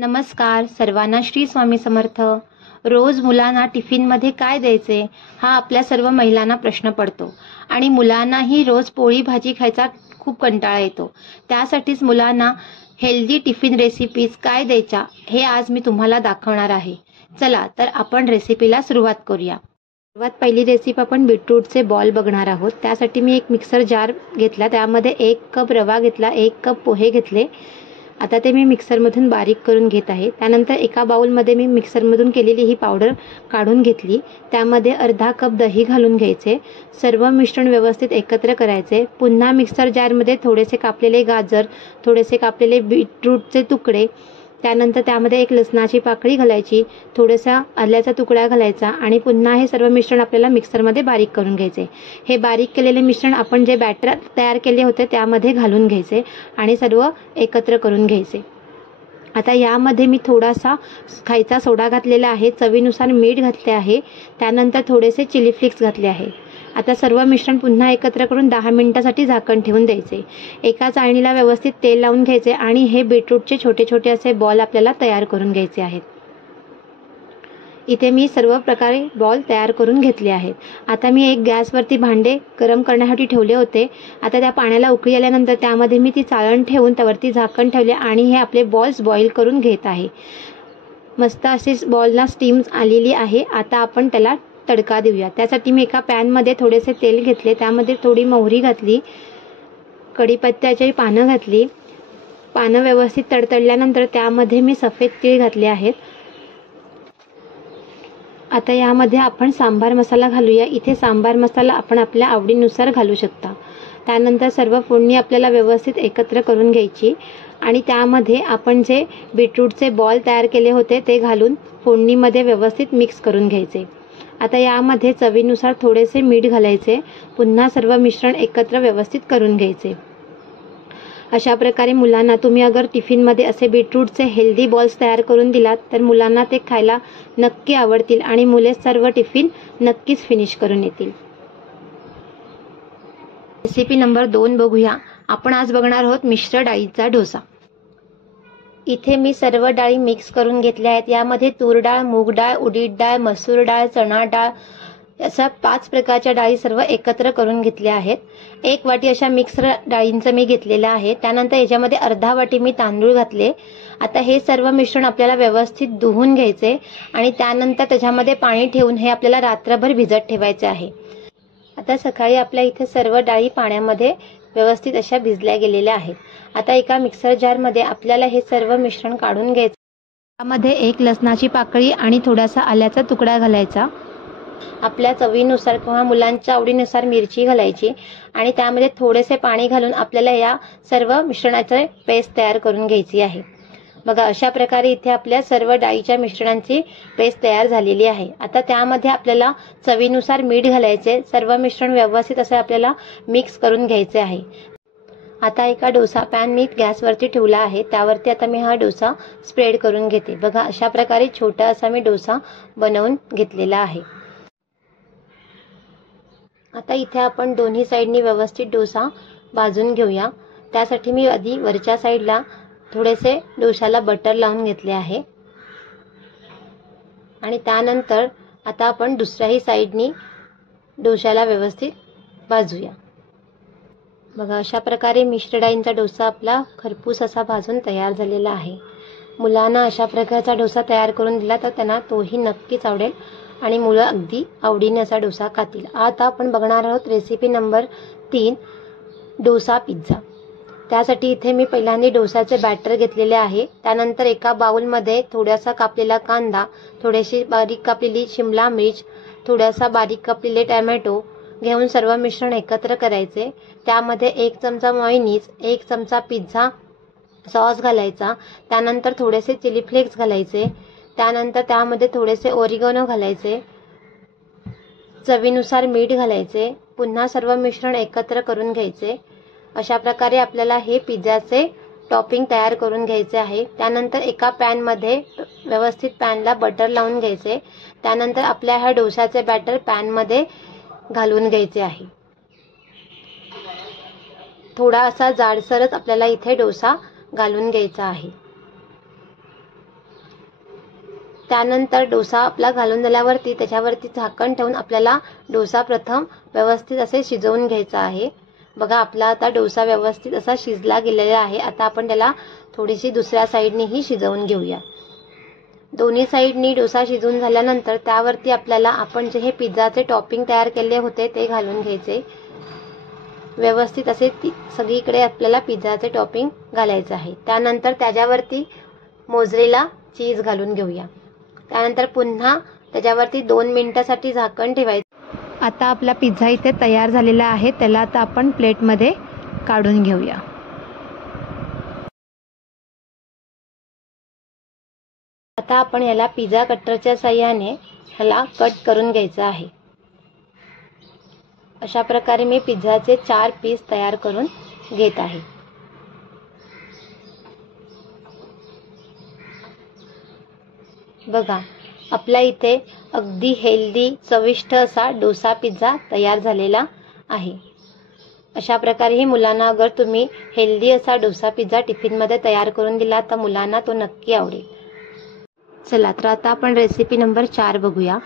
नमस्कार सर्वांना, श्री स्वामी समर्थ। रोज मुलांना टिफिनमध्ये काय द्यायचे हा आपल्या सर्व महिलांना प्रश्न पडतो आणि मुलांनाही रोज पोळी भाजी खायचा खूप कंटाळा येतो। त्यासाठीच मुलांना हेल्दी टिफिन रेसिपीज काय द्यायच्या हे आज मी तुम्हाला दाखवणार आहे। चला तर आपण रेसिपीला सुरुवात करूया। सर्वात पहिली रेसिपी आपण बीटरूटचे बॉल बघणार आहोत। त्यासाठी मी एक मिक्सर जार घेतला, त्यामध्ये 1 कप रवा घेतला, 1 कप पोहे घेतले। आता ते मी मिक्सरमधून बारीक करून घेत आहे। त्यानंतर एका बाउलमध्ये मी मिक्सरमधून केलेली ही पावडर काढून घेतली। त्यामध्ये अर्धा कप दही घालून घ्यायचे। सर्व मिश्रण व्यवस्थित एकत्र करायचे। पुन्हा मिक्सर जारमध्ये थोडेसे कापलेले गाजर, थोडेसे कापलेले बीटरूटचे तुकडे, त्यानंतर त्यामध्ये एक लसणाची पाकळी घालायची, थोडासा आल्याचा तुकडा घालायचा आणि पुन्हा हे सर्व मिश्रण आपल्याला मिक्सरमध्ये बारीक करून घ्यायचे। हे बारीक केलेले मिश्रण आपण जे बॅटर तयार केले होते त्यामध्ये घालून घ्यायचे आणि सर्व एकत्र करून घ्यायचे। आता यामध्ये मी थोडासा खायचा सोडा घातलेला आहे, चवीनुसार मीठ घातले आहे, त्यानंतर थोडेसे चिली फ्लेक्स घातले आहे। आता सर्व मिश्रण पुन्हा एकत्र करून 10 मिनिटांसाठी झाकण ठेवून द्यायचे। एका चाळणीला व्यवस्थित तेल लावून घ्यायचे आणि हे बीटरूटचे छोटे छोटे असे बॉल आपल्याला तयार करून घ्यायचे आहेत। इथे मी सर्व प्रकारे बॉल तयार करून घेतले आहेत। आता मी एक गॅसवरती भांडे गरम करण्यासाठी ठेवले होते। आता त्या पाण्याला उकळी आल्यानंतर त्यामध्ये मी ती चाळण ठेवून त्यावरती झाकण ठेवले आणि हे आपले बॉल्स बॉईल करून घेत आहे। मस्त अशी बॉलला स्टीम आलेली आहे। आता आपण त्याला तडका देऊया। त्यासाठी मी एका पॅनमध्ये थोडेसे तेल घेतले, त्यामध्ये थोडी मोहरी घातली, कढीपत्त्याची पानं घातली। पानं व्यवस्थित तडतडल्यानंतर त्यामध्ये मी सफेद तीळ घातले आहेत। आता यामध्ये आपण सांबार मसाला घालूया। इथे सांबार मसाला आपण आपल्या आवडीनुसार घालू शकता। त्यानंतर सर्व फोडणी आपल्याला व्यवस्थित एकत्र करून घ्यायची आणि त्यामध्ये आपण जे बीटरूटचे बॉल तयार केले होते ते घालून फोडणीमध्ये व्यवस्थित मिक्स करून घ्यायचे। आता यामध्ये चवीनुसार थोडेसे मीठ घालायचे। पुन्हा सर्व मिश्रण एकत्र व्यवस्थित करून घ्यायचे। अशा प्रकारे मुलांना तुम्ही अगर टिफिनमध्ये असे बीटरूटचे हेल्दी बॉल्स तयार करून दिलात तर मुलांना ते खायला नक्की आवडतील आणि मुले सर्व टिफिन नक्कीच फिनिश करून येतील। रेसिपी नंबर 2 बघूया। आपण आज बघणार आहोत मिश्र डाळीचा डोसा। इथे मी सर्व डाळी मिक्स करून घेतल्या आहेत। यामध्ये तूर डाळ, मूग डाळ, उडीद डाळ, मसूर डाळ, चणा डाळ अशा 5 प्रकारच्या डाळी सर्व एकत्र करून घेतल्या आहेत। 1 वाटी अशा मिक्स डाळींचं मी घेतलेलं आहे। त्यानंतर याच्यामध्ये अर्धा वाटी मी तांदूळ घातले। आता हे सर्व मिश्रण आपल्याला व्यवस्थित धुवून घ्यायचे आणि त्यानंतर त्याच्यामध्ये पाणी ठेवून हे आपल्याला रात्रभर भिजत ठेवायचे आहे। आता सकाळी आपल्या इथे सर्व डाळी पाण्यामध्ये व्यवस्थित अशा भिजल्या गेलेल्या आहेत। आता एका मिक्सर जारमध्ये आपल्याला हे सर्व मिश्रण काढून घ्यायचे। त्यामध्ये 1 लसणाची पाकळी आणि थोडासा आल्याचा तुकडा घालायचा। आपल्या चवीनुसार किंवा मुलांच्या आवडीनुसार मिरची घालायची आणि त्यामध्ये थोडेसे पाणी घालून आपल्याला या सर्व मिश्रणाचे पेस्ट तयार करून घ्यायची आहे। बघा अशा प्रकारे इथे आपल्या सर्व डाळीच्या मिश्रणांची पेस्ट तयार झालेली आहे। आता त्यामध्ये आपल्याला चवीनुसार मीठ घालायचे। सर्व मिश्रण व्यवस्थित असे आपल्याला मिक्स करून घ्यायचे आहे। आता एका डोसा पॅन मी गॅसवरती ठेवला आहे, त्यावरती आता मी हा डोसा स्प्रेड करून घेते। बघा अशा प्रकारे छोटा असा मी डोसा बनवून घेतलेला आहे। आता इथे आपण दोन्ही साइडनी व्यवस्थित डोसा भाजून घेऊया। त्यासाठी मी आधी वरच्या साइडला थोडेसे डोशाला बटर लावून घेतले आहे आणि त्यानंतर आता आपण दुसऱ्याही साइडनी डोशाला व्यवस्थित भाजूया। बघा अशा प्रकारे मिश्र डाळींचा डोसा आपला खरपूस असा भाजून तयार झालेला आहे। मुलांना अशा प्रकारचा डोसा तयार करून दिला तर त्यांना तोही नक्कीच आवडेल आणि मुलं अगदी आवडीने असा डोसा खातील। आता आपण बघणार आहोत रेसिपी नंबर 3 डोसा पिझ्झा। त्यासाठी इथे मी पहिल्यांदा डोसाचे बॅटर घेतलेले आहे। त्यानंतर एका बाउलमध्ये थोडासा कापलेला कांदा, थोडीशी बारीक कापलेली शिमला मिर्च, थोडासा बारीक कापलेले टोमॅटो घेऊन सर्व मिश्रण एकत्र करायचे। त्यामध्ये 1 चमचा मेयोनीज, 1 चमचा पिझ्झा सॉस घालायचा। त्यानंतर थोडेसे चिली फ्लेक्स घालायचे। त्यानंतर त्यामध्ये थोडेसे ओरिगॅनो घालायचे, चवीनुसार मीठ घालायचे। पुन्हा सर्व मिश्रण एकत्र करून घ्यायचे। अशा प्रकारे आपल्याला हे पिझ्झाचे टॉपिंग तयार करून घ्यायचे आहे। त्यानंतर एका पॅनमध्ये व्यवस्थित पॅनला बटर लावून घ्यायचे। त्यानंतर आपल्या ह्या डोसाचे बॅटर पॅनमध्ये घालून घ्यायचे आहे। थोडा असा जाडसरच आपल्याला इथे डोसा घालून घ्यायचा आहे। त्यानंतर डोसा आपला घालून झाल्यावरती त्याच्यावरती झाकण ठेवून आपल्याला डोसा प्रथम व्यवस्थित असे शिजवून घ्यायचा आहे। बघा आपला आता डोसा व्यवस्थित असा शिजला गेलेला आहे। आता आपण त्याला थोडीशी दुसऱ्या साईडनेही शिजवून घेऊया। दोन्ही साईडनी डोसा शिजून झाल्यानंतर त्यावरती आपल्याला आपण जे हे पिझ्झाचे टॉपिंग तयार केले होते ते घालून घ्यायचे। व्यवस्थित असे सगळीकडे आपल्याला पिझ्झाचे टॉपिंग घालायचे आहे। त्यानंतर त्याच्यावरती मोझरेला चीज घालून घेऊया। त्यानंतर पुन्हा त्याच्यावरती 2 मिनिटांसाठी झाकण ठेवायचं। आता आपला पिझ्झा इथे तयार झालेला आहे। त्याला आता आपण प्लेटमध्ये काढून घेऊया। आता आपण याला पिझ्झा कटरच्या साहाय्याने ह्याला कट करून घ्यायचं आहे। अशा प्रकारे मी पिझ्झाचे 4 पीस तयार करून घेत आहे। बघा आपला इथे अगदी हेल्दी चविष्ट असा डोसा पिझ्झा तयार झालेला आहे। अशा प्रकारे ही मुलांना अगर तुम्ही हेल्दी असा डोसा पिझ्झा टिफिनमध्ये तयार करून दिला तर मुलांना तो नक्की आवडेल। चला तर आता आपण रेसिपी नंबर 4 बघूया।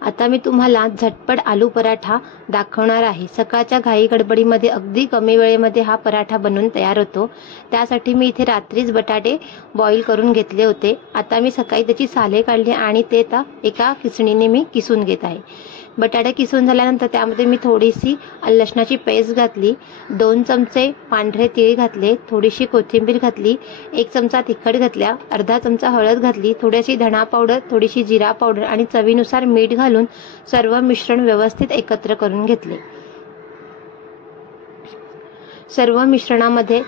आता मी तुम्हाला झटपट आलू पराठा दाखवणार आहे। सकाळच्या घाई गडबडीमध्ये अगदी कमी वेळेमध्ये हा पराठा बनवून तयार होतो। त्यासाठी मी इथे रात्रीच बटाटे बॉईल करून घेतले होते। आता मी सकाळी त्याची साले काढली आणि ते आता एका किसणीने मी किसून घेत आहे। बटाटे किसून झाल्यानंतर त्यामध्ये मी थोडीशी लसणाची पेस्ट घातली, 2 चमचे पांढरे तीळ घातले, थोडीशी कोथिंबीर घातली, 1 चमचा तिखट घातल्या, अर्धा चमचा हळद घातली, थोडीशी धणा पावडर, थोडीशी जिरा पावडर आणि चवीनुसार मीठ घालून सर्व मिश्रण व्यवस्थित एकत्र करून घेतले। सर्व मिश्रणामध्ये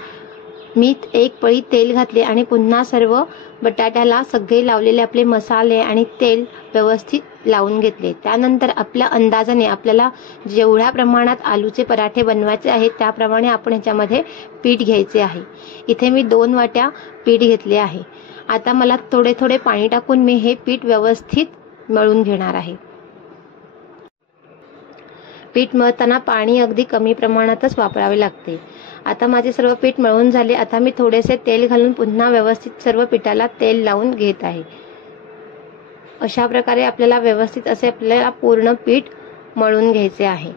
मी 1 पळी तेल घातले आणि पुन्हा सर्व बटाट्याला सगळे लावलेले आपले मसाले आणि तेल व्यवस्थित लावून घेतले। त्यानंतर आपल्या अंदाजाने आपल्याला जेवढ्या प्रमाणात आलूचे पराठे बनवायचे आहेत त्याप्रमाणे आपण ह्याच्यामध्ये पीठ घ्यायचे आहे। इथे मी 2 वाट्या पीठ घेतले आहे। आता मला थोडे थोडे पाणी टाकून मी हे पीठ व्यवस्थित मळून घेणार आहे। पीठ मळताना पाणी अगदी कमी प्रमाणातच वापरावे लागते। आता माझे सर्व पीठ मळून झाले। आता मी थोडेसे तेल घालून पुन्हा व्यवस्थित सर्व पिठाला तेल लावून घेत आहे। अशा प्रकारे आपल्याला व्यवस्थित असे आपल्याला पूर्ण पीठ मळून घ्यायचे आहे।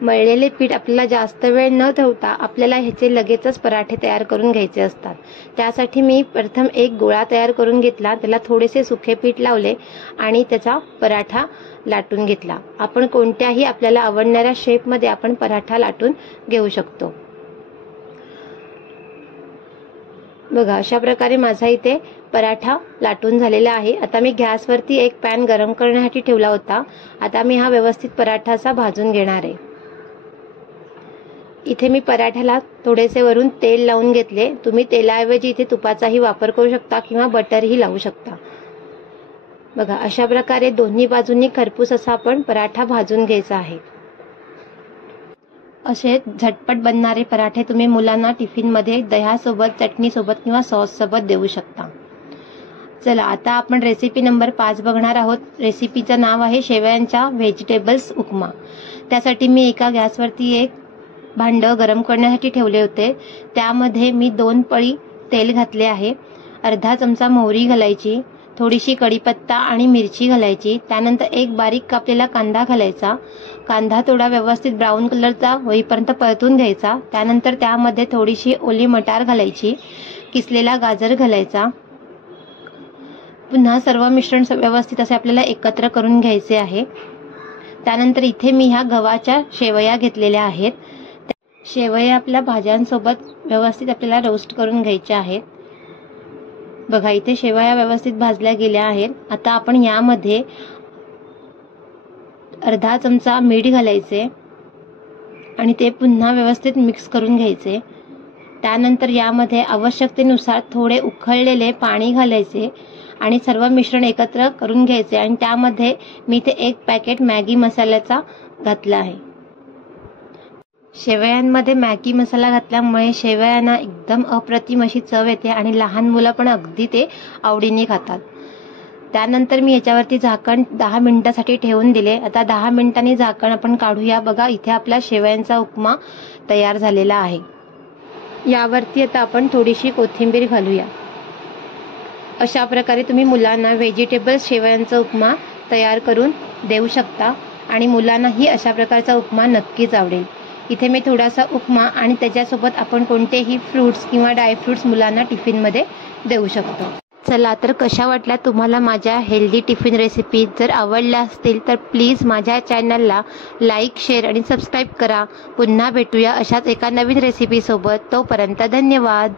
मळलेले पीठ आपल्याला जास्त वेळ न ठेवता आपल्याला ह्याचे लगेचच पराठे तयार करून घ्यायचे असतात। त्यासाठी मी प्रथम एक गोळा तयार करून घेतला, त्याला थोडेसे सुके पीठ लावले आणि त्याचा पराठा लाटून घेतला। आपण कोणत्याही आपल्याला आवडणाऱ्या शेपमध्ये आपण पराठा लाटून घेऊ शकतो। बघा अशा प्रकारे माझा इथे पराठा लाटून झालेला आहे। आता मी गॅसवरती एक पॅन गरम करण्यासाठी ठेवला होता। आता मी हा व्यवस्थित पराठाचा भाजून घेणार आहे। इथे मी पराठ्याला थोडेसे वरून तेल लावून घेतले। तुम्ही तेलाऐवजी इथे तुपाचाही वापर करू शकता किंवा बटरही लावू शकता। बघा अशा प्रकारे दोन्ही बाजूंनी खरपूस असा आपण पराठा भाजून घ्यायचा आहे। असे झटपट बनणारे पराठे तुम्ही मुलांना टिफिनमध्ये दह्यासोबत, चटणीसोबत किंवा सॉससोबत देऊ शकता। चला आता आपण रेसिपी नंबर 5 बघणार आहोत। रेसिपीचं नाव आहे शेवयांचा व्हेजिटेबल्स उपमा। त्यासाठी मी एका गॅसवरती एक भांडं गरम करण्यासाठी ठेवले होते। त्यामध्ये मी 2 पळी तेल घातले आहे, अर्धा चमचा मोहरी घालायची, थोडीशी कढीपत्ता आणि मिरची घालायची। त्यानंतर एक बारीक कापलेला कांदा घालायचा। कांदा थोडा व्यवस्थित ब्राऊन कलरचा होईपर्यंत परतून घ्यायचा। त्यानंतर त्यामध्ये थोडीशी ओली मटार घालायची, किसलेला गाजर घालायचा। पुन्हा सर्व मिश्रण व्यवस्थित असे आपल्याला एकत्र करून घ्यायचे आहे। त्यानंतर इथे मी ह्या गव्हाच्या शेवया घेतलेल्या आहेत। शेवया आपल्या भाज्यांसोबत व्यवस्थित आपल्याला रोस्ट करून घ्यायच्या आहेत। बघा इथे शेवया व्यवस्थित भाजल्या गेल्या आहेत। आता आपण यामध्ये अर्धा चमचा मीठ घालायचे आणि ते पुन्हा व्यवस्थित मिक्स करून घ्यायचे। त्यानंतर यामध्ये आवश्यकतेनुसार थोडे उकळलेले पाणी घालायचे आणि सर्व मिश्रण एकत्र करून घ्यायचे आणि त्यामध्ये मी ते 1 पॅकेट मॅगी मसाल्याचा घातला आहे। शेवयांमध्ये मॅगी मसाला घातल्यामुळे शेवयांना एकदम अप्रतिम अशी चव येते आणि लहान मुलं पण अगदी ते आवडीने खातात। त्यानंतर मी याच्यावरती झाकण 10 मिनिटासाठी ठेवून दिले. आता 10 मिनिटांनी झाकण आपण काढूया. बघा इथे आपला शेवयांचा उपमा तयार झालेला आहे. यावरती आता आपण थोडीशी कोथिंबीर घालूया. अशा प्रकारे तुम्ही मुलांना व्हेजिटेबल्स शेवयांचा उपमा तयार करून देऊ शकता आणि मुलांनाही अशा प्रकारचा उपमा नक्कीच आवडेल. इथे मी थोडासा उपमा आणि त्याच्यासोबत आपण कोणतेही फ्रूट्स किंवा ड्रायफ्रूट्स मुलांना टिफिनमध्ये देऊ शकतो. चला तर कशा वाटल्या तुम्हाला माझ्या हेल्दी टिफिन रेसिपी? जर आवडल्या असतील तर प्लीज माझ्या चॅनलला लाईक, शेअर आणि सबस्क्राईब करा. पुन्हा भेटूया अशाच एका नवीन रेसिपीसोबत. तोपर्यंत धन्यवाद.